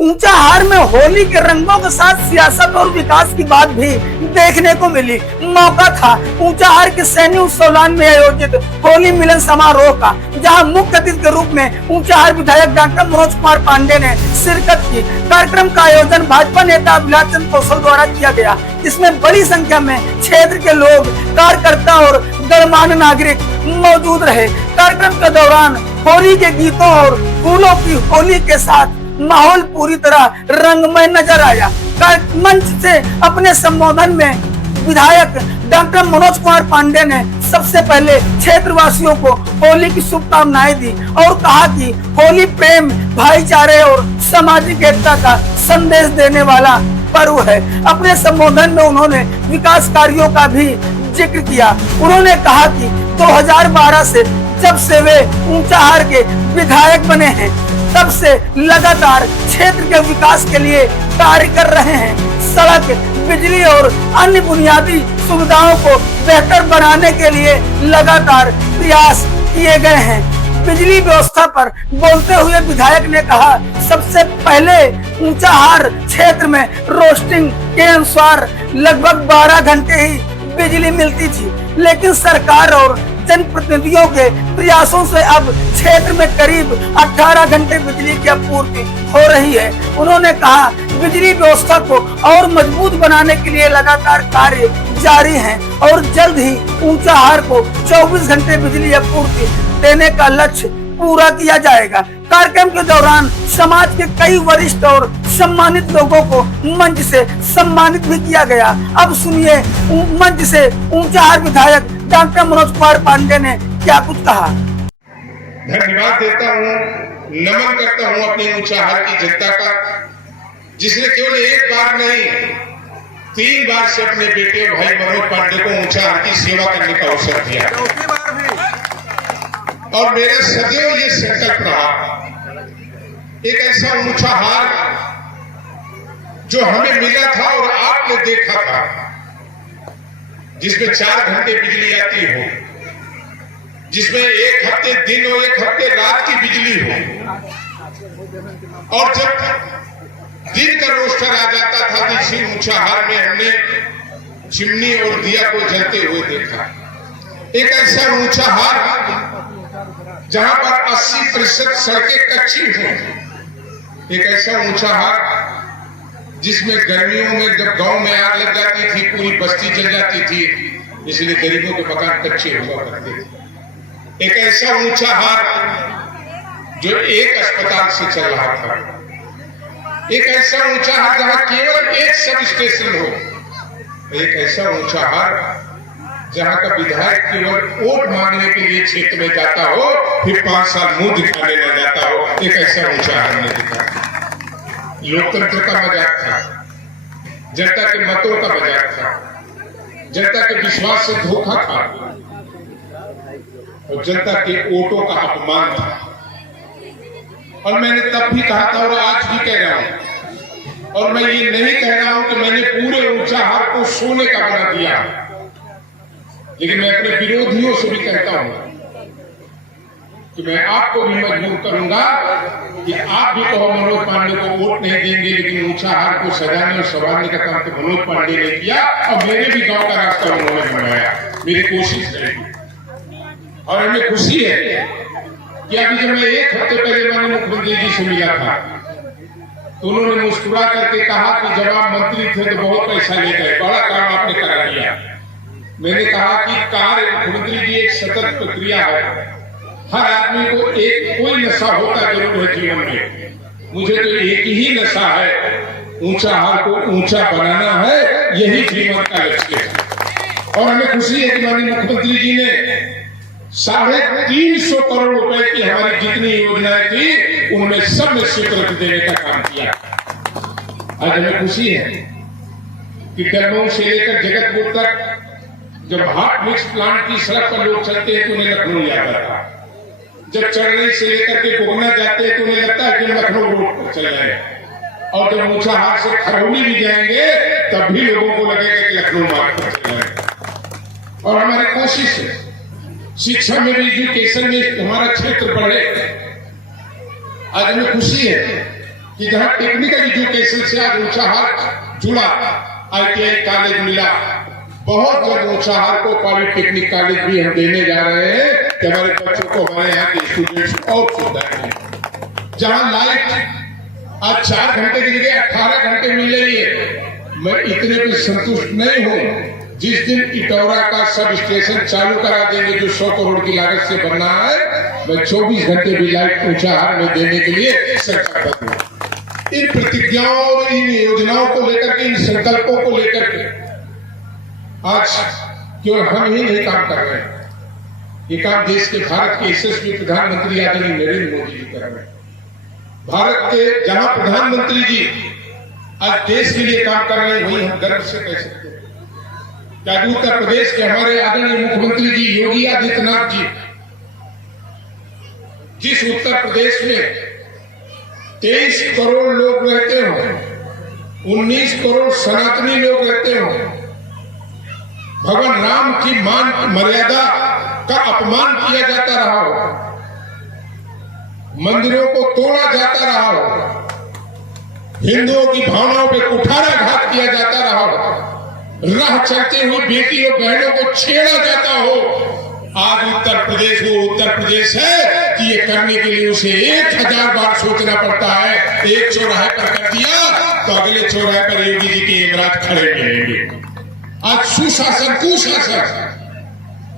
ऊंचाहार में होली के रंगों के साथ सियासत और विकास की बात भी देखने को मिली। मौका था ऊंचाहार के सैन्य उत्सवलान में आयोजित होली मिलन समारोह का, जहां मुख्य अतिथि के रूप में ऊंचाहार विधायक डॉक्टर मनोज कुमार पांडे ने शिरकत की। कार्यक्रम का आयोजन भाजपा नेता अभिलाष चंद्र कौशल द्वारा किया गया, जिसमें बड़ी संख्या में क्षेत्र के लोग, कार्यकर्ता और गणमान्य नागरिक मौजूद रहे। कार्यक्रम के दौरान होली के गीतों और फूलों की होली के साथ माहौल पूरी तरह रंगमय नजर आया। मंच से अपने संबोधन में विधायक डॉक्टर मनोज कुमार पांडे ने सबसे पहले क्षेत्रवासियों को होली की शुभकामनाएं दी और कहा कि होली प्रेम, भाईचारे और सामाजिक एकता का संदेश देने वाला पर्व है। अपने संबोधन में उन्होंने विकास कार्यों का भी जिक्र किया। उन्होंने कहा कि 2012 से जब से वे ऊंचाहार के विधायक बने हैं, तब से लगातार क्षेत्र के विकास के लिए कार्य कर रहे हैं। सड़क, बिजली और अन्य बुनियादी सुविधाओं को बेहतर बनाने के लिए लगातार प्रयास किए गए हैं। बिजली व्यवस्था पर बोलते हुए विधायक ने कहा, सबसे पहले ऊंचाहार क्षेत्र में रोस्टिंग के अनुसार लगभग 12 घंटे ही बिजली मिलती थी, लेकिन सरकार और जनप्रतिनिधियों के प्रयासों से अब क्षेत्र में करीब 18 घंटे बिजली की आपूर्ति हो रही है। उन्होंने कहा, बिजली व्यवस्था को और मजबूत बनाने के लिए लगातार कार्य जारी है और जल्द ही ऊंचाहार को 24 घंटे बिजली आपूर्ति देने का लक्ष्य पूरा किया जाएगा। कार्यक्रम के दौरान समाज के कई वरिष्ठ और सम्मानित लोगों को मंच से सम्मानित भी किया गया। अब सुनिए मंच से ऊंचाहार विधायक डॉक्टर मनोज कुमार पांडे ने क्या कुछ कहा। धन्यवाद देता हूँ, नमन करता हूँ अपने ऊंचाहार की जनता का, जिसने केवल एक बार नहीं 3 बार से अपने बेटे और भाई मनोज पांडे को ऊंचाहार की सेवा करने का अवसर दिया। और मेरा सदैव ये संकल्प रहा, एक ऐसा ऊंचाहार जो हमें मिला था और आपने देखा था, जिसमें 4 घंटे बिजली आती हो, जिसमें 1 हफ्ते दिन और 1 हफ्ते रात की बिजली हो, और जब दिन का रोस्टर आ जाता था तो इसी ऊंचाहार में हमने चिमनी और दिया को जलते हुए देखा। एक ऐसा ऊंचाहार जहां पर 80% सड़कें कच्ची हों, एक ऐसा ऊंचाहार जिसमें गर्मियों में जब गांव में आग लग जाती थी पूरी बस्ती जल जाती थी, इसलिए गरीबों के मकान कच्चे हुआ करते थे। एक ऐसा ऊंचाहार जो एक अस्पताल से चल रहा था, एक ऐसा ऊंचाहार जहां केवल एक सब स्टेशन हो, एक ऐसा ऊंचाहार जहां का विधायक केवल वोट मांगने के लिए क्षेत्र में जाता हो, फिर 5 साल मुंह दिखाने न जाता हो, एक ऐसा ऊंचाहार ने दिखा। लोकतंत्र का मजाक था, जनता के मतों का मजाक था, जनता के विश्वास से धोखा था और जनता के वोटों का अपमान था। और मैंने तब भी कहा था और आज भी कह रहा हूं, और मैं ये नहीं कह रहा हूं कि मैंने पूरे ऊंचाहार को सोने का बना दिया, लेकिन मैं अपने विरोधियों से भी कहता हूं कि मैं आपको भी मजबूर करूंगा कि आप भी कहो मनोज पांडे को वोट नहीं देंगे, लेकिन ऊंचाहार को सजाने और संवारने का काम तो मनोज पांडे ने किया और मेरे भी गांव का रास्ता उन्होंने बनाया। मेरी कोशिश रहेगी और हमें खुशी है कि अभी जब मैं 1 हफ्ते पहले मैंने मुख्यमंत्री जी से मिला था तो उन्होंने मुस्कुरा करके कहा कि जब आप मंत्री थे तो बहुत पैसा ले गए, बड़ा काम आपने करा लिया। मैंने कहा कि कार्य मुख्यमंत्री जी एक सतत प्रक्रिया है, हर आदमी को एक कोई नशा होता जरूर है जीवन में, मुझे तो एक ही नशा है, ऊंचाहार को ऊंचा बनाना है, यही जीवन का लक्ष्य है। और हमें खुशी है कि माननीय मुख्यमंत्री जी ने 350 करोड़ रुपए की हमारी जितनी योजनाएं थी उनमें सब में स्वीकृति देने का काम किया। आज हमें खुशी है कि दमोह से लेकर जगतपुर तक जब हॉट मिक्स प्लांट की सड़क पर लोग चलते हैं तो उन्हें लखनऊ याद आता है, जब चढ़ने से लेकर के गोगना जाते हैं तो उन्हें लगता है कि लखनऊ रोड पर चल रहे हैं, और जब ऊंचाहार से खरौनी भी जाएंगे तब भी लोगों को लगेगा कि लखनऊ मार्ग पर चल रहे हैं। और हमारी कोशिश है शिक्षा में भी, एजुकेशन में हमारा क्षेत्र बढ़े। आज हमें खुशी है कि जहां टेक्निकल एजुकेशन से आज ऊंचाहार जुड़ा, ITI कॉलेज मिला, बहुत जल्द ऊंचाहार को पॉलिटेक्निक कॉलेज भी हम देने जा रहे हैं कि हमारे बच्चों को हमारे यहाँ के स्टूडेंट्स और सुविधाएं मिलें। जहां लाइट आज 4 घंटे की जगह 18 घंटे मिल रही है, मैं इतने भी संतुष्ट नहीं हूं। जिस दिन इटौरा का सब स्टेशन चालू करा देंगे जो 100 करोड़ की लागत से बनना है, मैं 24 घंटे भी लाइट ऊंचाहार में देने के लिए संकल्पबद्ध हूं। इन प्रतिज्ञाओं और इन योजनाओं को लेकर के, इन संकल्पों को लेकर के आज केवल हम ही नहीं काम कर रहे हैं, ये काम देश के भारत के यशस्वी प्रधानमंत्री आदरणीय नरेंद्र मोदी जी कर रहे हैं। भारत के जहां प्रधानमंत्री जी आज देश के लिए काम कर रहे हैं, वही हम गर्व से कह सकते हैं। क्या उत्तर प्रदेश के हमारे आदरणीय मुख्यमंत्री जी योगी आदित्यनाथ जी, जिस उत्तर प्रदेश में 23 करोड़ लोग रहते हो, 19 करोड़ सनातनी लोग रहते हो, भगवान राम की मान मर्यादा का अपमान किया जाता रहा हो, मंदिरों को तोड़ा जाता रहा हो, हिंदुओं की भावनाओं पे कुठाराघात किया जाता रहा हो, राह चलते हुए बेटी और बहनों को छेड़ा जाता हो, आज उत्तर प्रदेश वो उत्तर प्रदेश है कि ये करने के लिए उसे 1000 बार सोचना पड़ता है। एक चौराहे पर कर दिया तो अगले चौराहे पर योगी जी के यमराज खड़े मिलेंगे। आज सुशासन कुशासन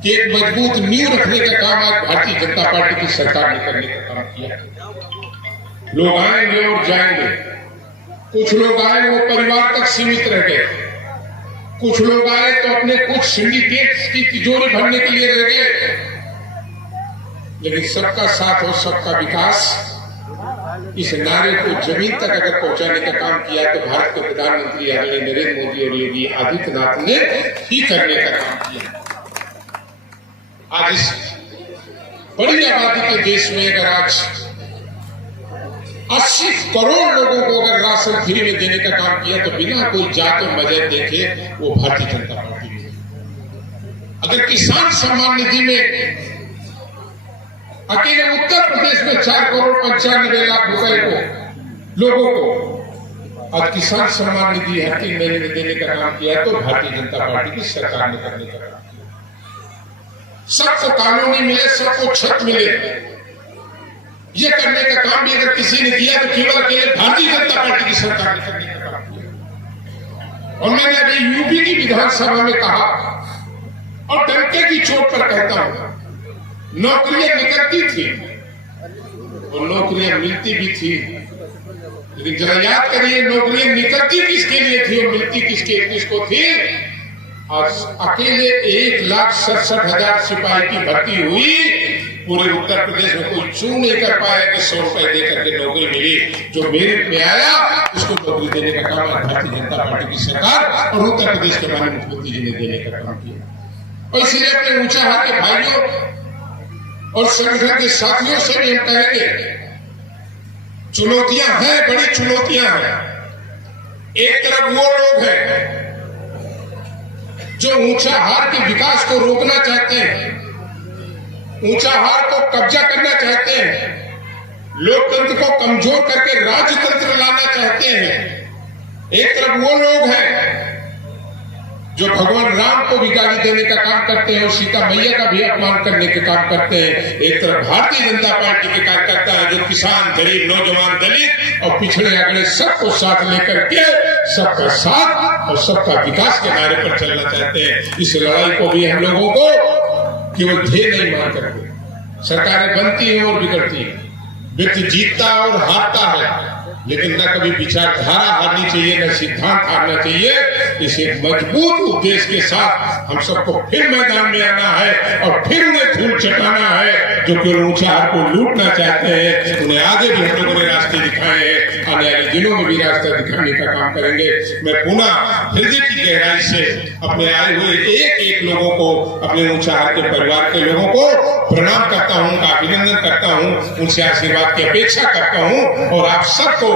की एक मजबूत नींव रखने का काम आज भारतीय जनता पार्टी की सरकार ने करने का काम किया। लोग आएंगे और जाएंगे, कुछ लोग आए वो परिवार तक सीमित रह गए, कुछ लोग आए तो अपने कुछ सिंडिकेट्स की तिजोरी भरने के लिए रह गए, लेकिन सबका साथ और सबका विकास इस नारे को जमीन तक अगर पहुंचाने का काम किया तो भारत के प्रधानमंत्री आदरणीय नरेंद्र मोदी और योगी आदित्यनाथ ने ही करने का काम किया। आज इस बड़ी आबादी के देश में अगर आज 80 करोड़ लोगों को अगर राशन फ्री में देने का काम किया तो बिना कोई जात और मजहब देखे वो भारतीय जनता पार्टी में। अगर किसान सम्मान निधि में अकेले उत्तर प्रदेश में 4 करोड़ 95 लाख रुपए को लोगों को आज किसान सम्मान निधि हर 3 महीने में देने का काम किया तो भारतीय जनता पार्टी की सरकार ने करने का काम किया। सबको कॉलोनी मिले, सबको छत मिले, ये करने का काम भी अगर किसी ने किया तो केवल अकेले भारतीय जनता पार्टी की सरकार ने करने का काम किया। और मैंने अभी यूपी की विधानसभा में कहा और डंके की चोट पर कहता हूं, नौकरियां निकलती थी और नौकरियां मिलती भी थी, लेकिन जरा याद करिए नौकरियां निकलती किसके लिए थी और मिलती किसको थी। आज अकेले 1,67,000 सिपाही की भर्ती हुई, पूरे उत्तर प्रदेश में कोई चू नहीं कर पाया कि 100 रुपए देकर के नौकरी मिली। जो मेरिट में आया उसको नौकरी देने का काम भारतीय जनता पार्टी की सरकार और उत्तर प्रदेश के माननीय मुख्यमंत्री जी ने देने का काम किया। और इसलिए अपने ऊंचाहार के भाइयों और संगठन के साथियों से भी हम कहेंगे, चुनौतियां हैं, बड़ी चुनौतियां हैं। एक तरफ वो लोग हैं जो ऊंचाहार के विकास को रोकना चाहते हैं, ऊंचाहार को कब्जा करना चाहते हैं, लोकतंत्र को कमजोर करके राजतंत्र लाना चाहते हैं। एक तरफ वो लोग हैं जो भगवान राम को भी गाली देने का काम करते हैं और सीता मैया का भी अपमान करने का काम करते हैं। एक तरफ भारतीय जनता पार्टी के कार्यकर्ता है जो किसान, गरीब, नौजवान, दलित और पिछड़े अगड़े सबको साथ लेकर के सबका साथ और सबका विकास के नारे पर चलना चाहते हैं। इस लड़ाई को भी हम लोगों को केवल ध्येय नहीं मान करके, सरकारें बनती हैं और बिगड़ती हैं, व्यक्ति जीतता और हारता है, लेकिन न कभी विचारधारा हारनी चाहिए, न सिद्धांत हारना चाहिए। इसे मजबूत उद्देश्य के साथ हम सबको फिर मैदान में आना है और फिर उन्हें धूल चटाना है जो केवल ऊंचाहार को लूटना चाहते हैं। उन्हें आगे भी हम लोगों ने रास्ते दिखाए हैं, आने वाले दिनों में भी रास्ता दिखाने का काम करेंगे। मैं पुनः हृदय की गहराई से अपने आए हुए एक लोगों को, अपने ऊंचाहार के परिवार के लोगों को प्रणाम करता हूं, उनका अभिनंदन करता हूं, उनसे आशीर्वाद की अपेक्षा करता हूं और आप सबको